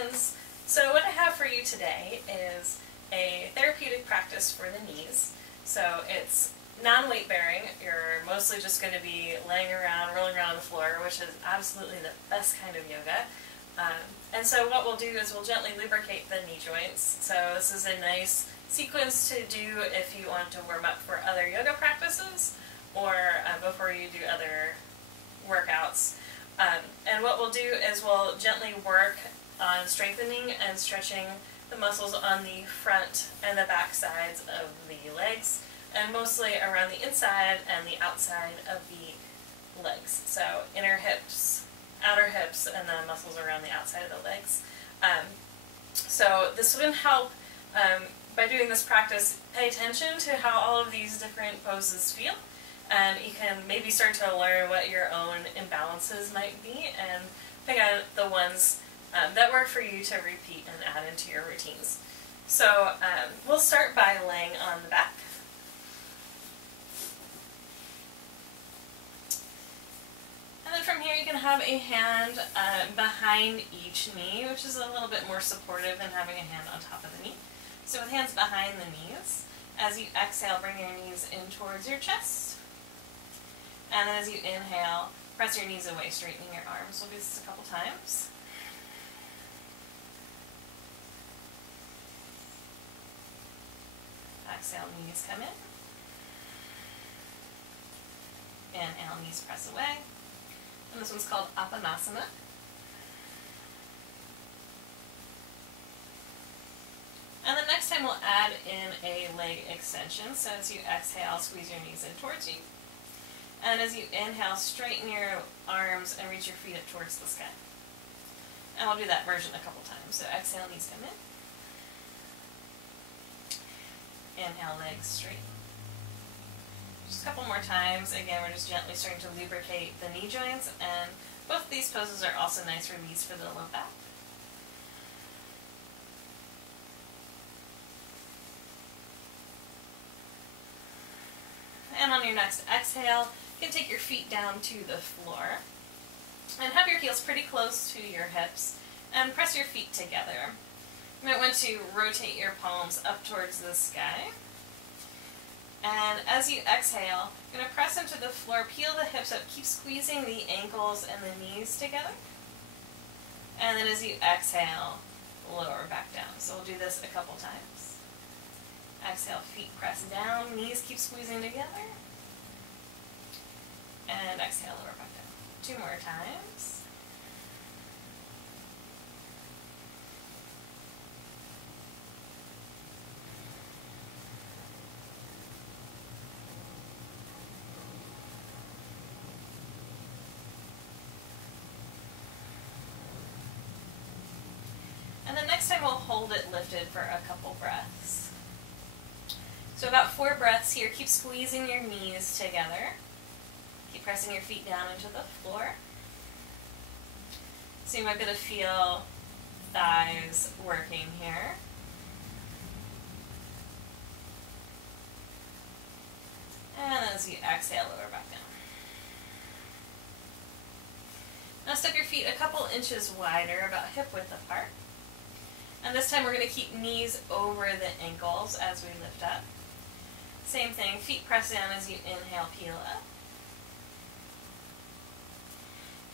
friends. So what I have for you today is a therapeutic practice for the knees. So it's non-weight bearing. You're mostly just going to be laying around, rolling around on the floor, which is absolutely the best kind of yoga. And so what we'll do is we'll gently lubricate the knee joints. So this is a nice sequence to do if you want to warm up for other yoga practices or before you do other workouts. And what we'll do is we'll gently work on strengthening and stretching the muscles on the front and the back sides of the legs, and mostly around the inside and the outside of the legs. So inner hips, outer hips, and the muscles around the outside of the legs. So this can help, by doing this practice, pay attention to how all of these different poses feel. And you can maybe start to learn what your own imbalances might be and pick out the ones that work for you to repeat and add into your routines. So we'll start by laying on the back. And then from here you can have a hand behind each knee, which is a little bit more supportive than having a hand on top of the knee. So with hands behind the knees, as you exhale, bring your knees in towards your chest. And then as you inhale, press your knees away, straightening your arms. We'll do this a couple times. Exhale, knees come in. Inhale, knees press away. And this one's called Apanasana. And the next time we'll add in a leg extension. So as you exhale, squeeze your knees in towards you. And as you inhale, straighten your arms and reach your feet up towards the sky. And we'll do that version a couple times. So exhale, knees come in. Inhale, legs straight. Just a couple more times. Again, we're just gently starting to lubricate the knee joints. And both of these poses are also nice release for the low back. And on your next exhale, you can take your feet down to the floor and have your heels pretty close to your hips and press your feet together. You might want to rotate your palms up towards the sky. And as you exhale, you're going to press into the floor, peel the hips up, keep squeezing the ankles and the knees together. And then as you exhale, lower back down. So we'll do this a couple times. Exhale, feet press down, knees keep squeezing together. And exhale, lower back down. 2 more times. And the next time we'll hold it lifted for a couple breaths. So about 4 breaths here. Keep squeezing your knees together. Keep pressing your feet down into the floor. So you might be able to feel thighs working here. And as you exhale, lower back down. Now step your feet a couple inches wider, about hip width apart. And this time we're going to keep knees over the ankles as we lift up. Same thing, feet press down as you inhale, peel up.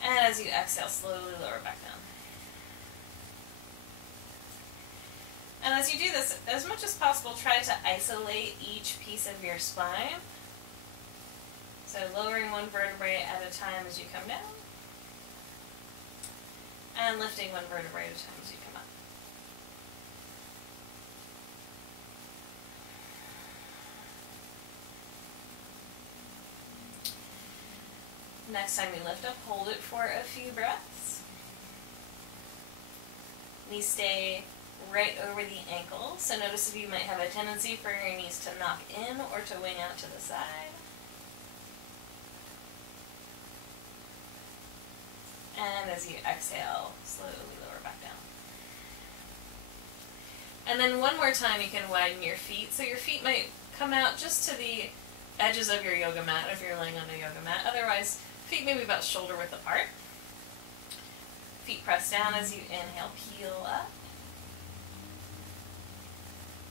And as you exhale, slowly lower back down. And as you do this, as much as possible, try to isolate each piece of your spine. So lowering one vertebrae at a time as you come down. And lifting one vertebrae at a time as you come up. Next time you lift up, hold it for a few breaths. Knees stay right over the ankles, so notice if you might have a tendency for your knees to knock in or to wing out to the side. And as you exhale, slowly lower back down. And then one more time you can widen your feet, so your feet might come out just to the edges of your yoga mat if you're laying on a yoga mat. Otherwise, feet maybe about shoulder width apart. Feet press down as you inhale, peel up.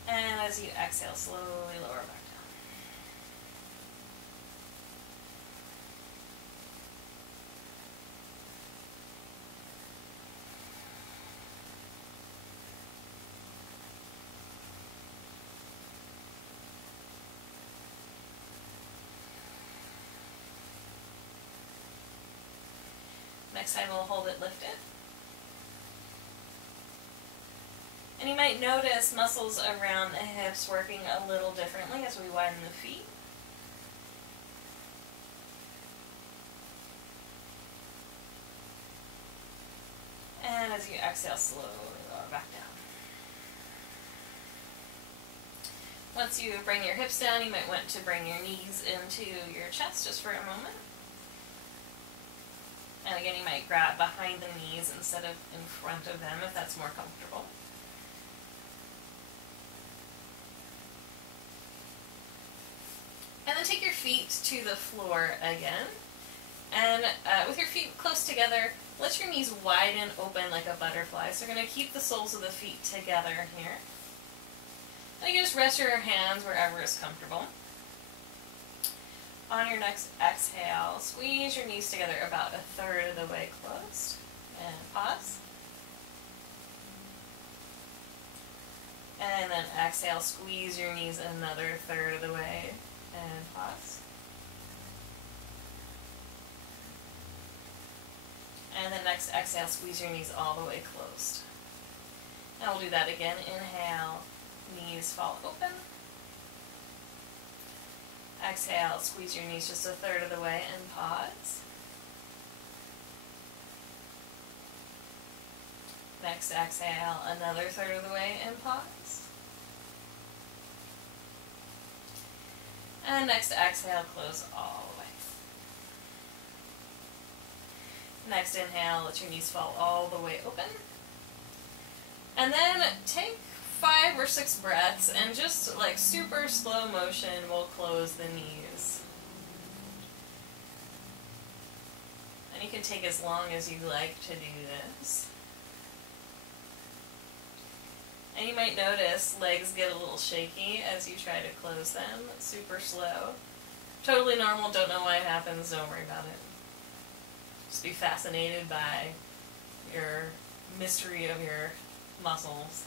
And as you exhale, slowly lower back down. Next time we'll hold it lifted. And you might notice muscles around the hips working a little differently as we widen the feet. And as you exhale, slowly lower back down. Once you bring your hips down, you might want to bring your knees into your chest just for a moment. And again, you might grab behind the knees instead of in front of them if that's more comfortable. And then take your feet to the floor again. And with your feet close together, let your knees widen open like a butterfly. So we're going to keep the soles of the feet together here. And you can just rest your hands wherever is comfortable. On your next exhale, squeeze your knees together about a third of the way closed. And pause. And then exhale, squeeze your knees another third of the way. And pause. And then next exhale, squeeze your knees all the way closed. Now we'll do that again. Inhale, knees fall open. Exhale, squeeze your knees just a third of the way and pause. Next exhale, another third of the way and pause. And next exhale, close all the way. Next inhale, let your knees fall all the way open. And then take 5 or 6 breaths and just like super slow motion, we'll close the knees. And you can take as long as you like to do this. And you might notice legs get a little shaky as you try to close them. It's super slow. Totally normal, don't know why it happens, don't worry about it. Just be fascinated by your mystery of your muscles.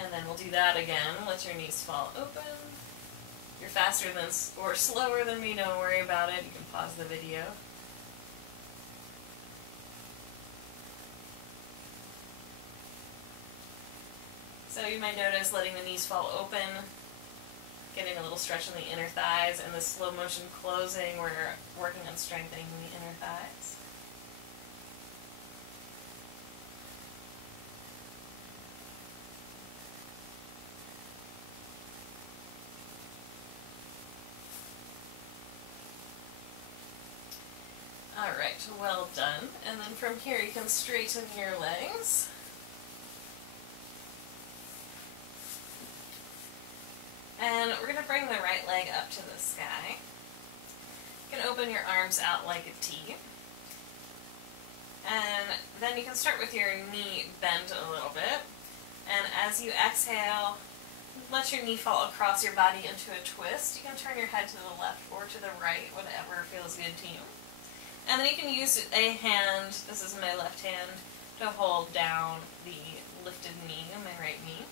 And then we'll do that again. Let your knees fall open. If you're faster than or slower than me, don't worry about it. You can pause the video. So you might notice letting the knees fall open, getting a little stretch in the inner thighs, and the slow motion closing, we're working on strengthening the inner thighs. Alright, well done. And then from here you can straighten your legs. And we're going to bring the right leg up to the sky. You can open your arms out like a T. And then you can start with your knee bent a little bit. And as you exhale, let your knee fall across your body into a twist. You can turn your head to the left or to the right, whatever feels good to you. And then you can use a hand, this is my left hand, to hold down the lifted knee, my right knee.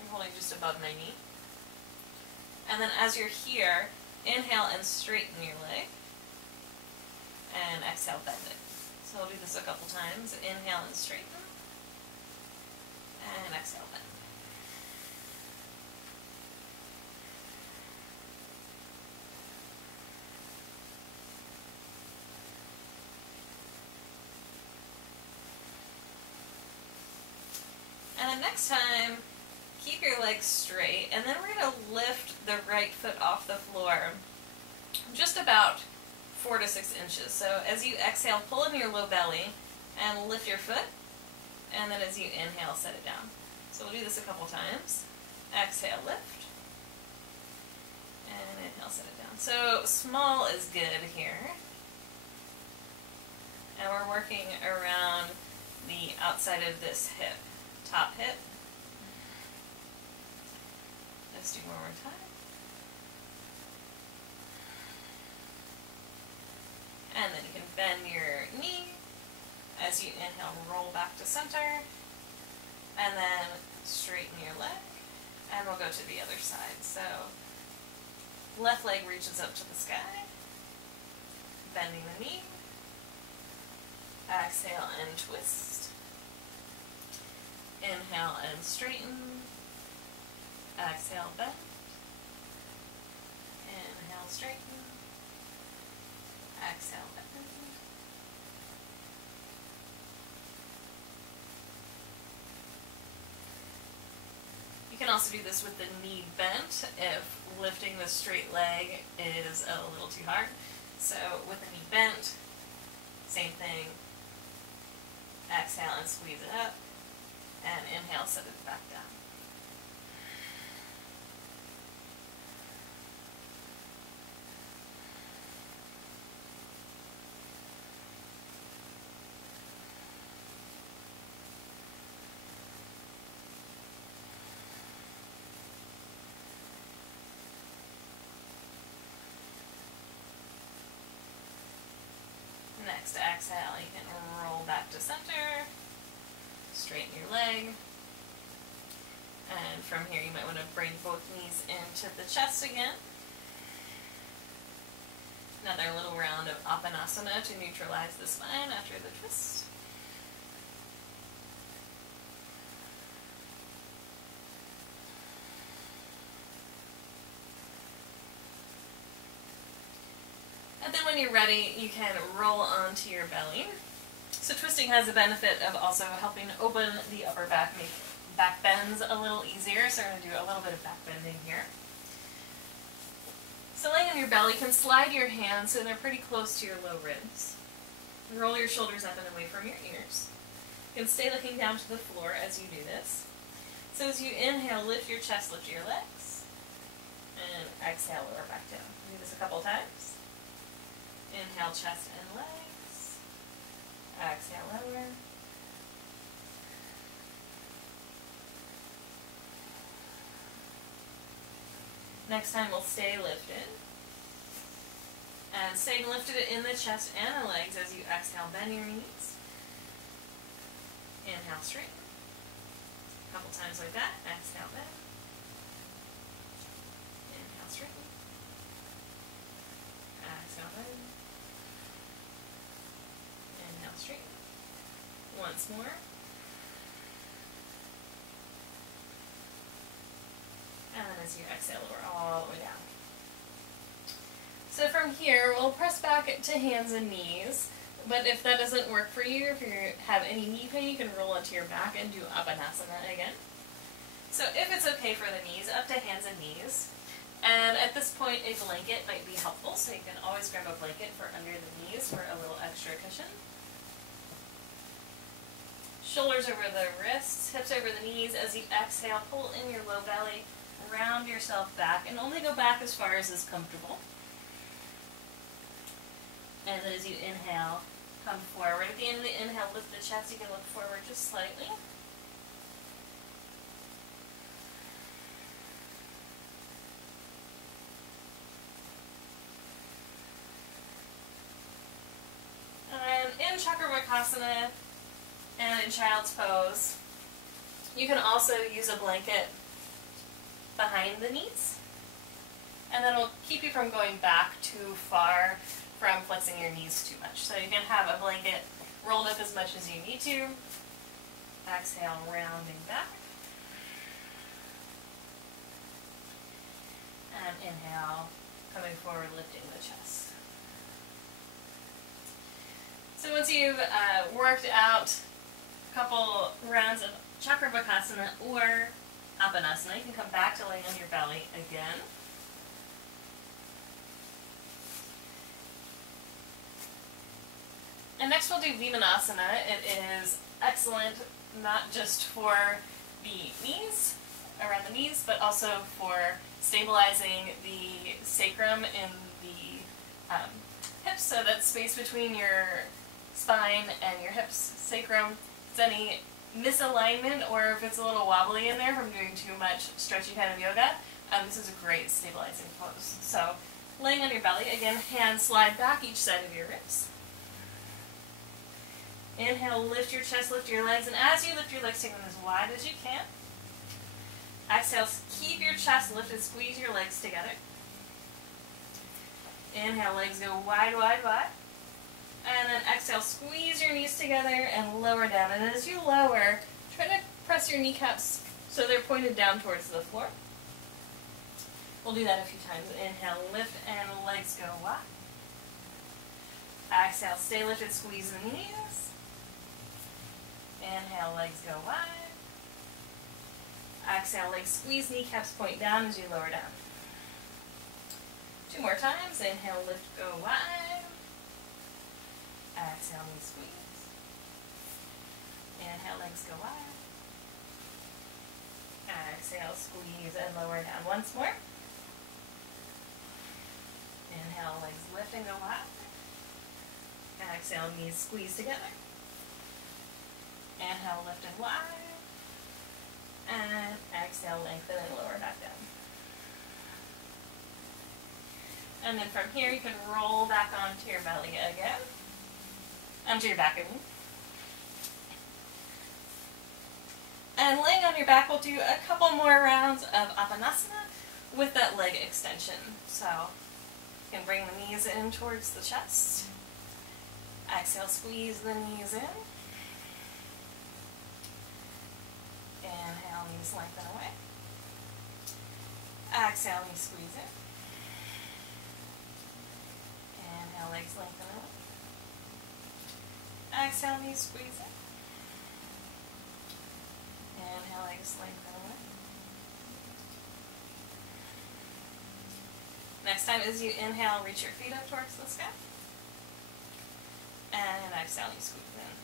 I'm holding just above my knee. And then as you're here, inhale and straighten your leg. And exhale, bend it. So we'll do this a couple times. Inhale and straighten. And exhale, bend. And then next time, keep your legs straight, and then we're going to lift the right foot off the floor just about 4 to 6 inches. So as you exhale, pull in your low belly and lift your foot, and then as you inhale, set it down. So we'll do this a couple times. Exhale, lift. set it down. So small is good here. And we're working around the outside of this hip, top hip. Let's do one more time. And then you can bend your knee as you inhale, roll back to center, and then straighten your leg, and we'll go to the other side. So left leg reaches up to the sky, bending the knee, exhale and twist, inhale and straighten, exhale, bend, inhale, straighten, exhale, bend. You can also do this with the knee bent if lifting the straight leg is a little too hard. So with the knee bent, same thing. Exhale and squeeze it up, and inhale, set it back down. Next exhale, you can roll back to center, straighten your leg, and from here you might want to bring both knees into the chest again. Another little round of Apanasana to neutralize the spine after the twist. And then when you're ready, you can roll onto your belly. So twisting has the benefit of also helping open the upper back, make back bends a little easier. So we're going to do a little bit of back bending here. So laying on your belly, you can slide your hands so they're pretty close to your low ribs. Roll your shoulders up and away from your ears. You can stay looking down to the floor as you do this. So as you inhale, lift your chest, lift your legs, and exhale, lower back down. Do this a couple times. Inhale, chest and legs. Exhale, lower. Next time we'll stay lifted. And staying lifted in the chest and the legs as you exhale, bend your knees. Inhale, straighten. A couple times like that. Exhale, bend. Inhale, straighten. Exhale, bend. Inhale, straighten. Once more. And then as you exhale, lower all the way down. So from here, we'll press back to hands and knees. But if that doesn't work for you, if you have any knee pain, you can roll onto your back and do Apanasana again. So if it's okay for the knees, up to hands and knees. And at this point, a blanket might be helpful, so you can always grab a blanket for under the knees for a little extra cushion. Shoulders over the wrists, hips over the knees. As you exhale, pull in your low belly, round yourself back, and only go back as far as is comfortable. And as you inhale, come forward. At the end of the inhale, lift the chest. You can look forward just slightly. And in Chakravarkasana and in Child's Pose, you can also use a blanket behind the knees. And that'll keep you from going back too far from flexing your knees too much. So you can have a blanket rolled up as much as you need to. Exhale, rounding back. And inhale, coming forward, lifting the chest. So once you've worked out a couple rounds of Chakravarkasana or Apanasana, you can come back to laying on your belly again. And next we'll do Vimanasana. It is excellent not just for the knees, around the knees, but also for stabilizing the sacrum in the hips, so that space between your spine and your hips, sacrum. If there's any misalignment or if it's a little wobbly in there from doing too much stretchy kind of yoga, this is a great stabilizing pose. So laying on your belly, again, hands slide back each side of your ribs. Inhale, lift your chest, lift your legs, and as you lift your legs, take them as wide as you can. Exhale, keep your chest lifted, squeeze your legs together. Inhale, legs go wide, wide, wide. And then exhale, squeeze your knees together and lower down. And as you lower, try to press your kneecaps so they're pointed down towards the floor. We'll do that a few times. Inhale, lift, and legs go wide. Exhale, stay lifted, squeeze the knees. Inhale, legs go wide. Exhale, legs squeeze, kneecaps point down as you lower down. 2 more times. Inhale, lift, go wide. Exhale, knee squeeze. Inhale, legs go wide. Exhale, squeeze and lower down. Once more. Inhale, legs lift and go wide. Exhale, knees squeeze together. Inhale, lift and wide. And exhale, lengthen and lower back down. And then from here, you can roll back onto your belly again. Onto your back again. And laying on your back, we'll do a couple more rounds of Apanasana with that leg extension. So you can bring the knees in towards the chest. Exhale, squeeze the knees in. Inhale, knees lengthen away. Exhale, knees squeeze in. Inhale, legs lengthen away. Exhale, knees squeeze in. Inhale, legs lengthen away. Next time as you inhale, reach your feet up towards the sky. And exhale, you squeeze in.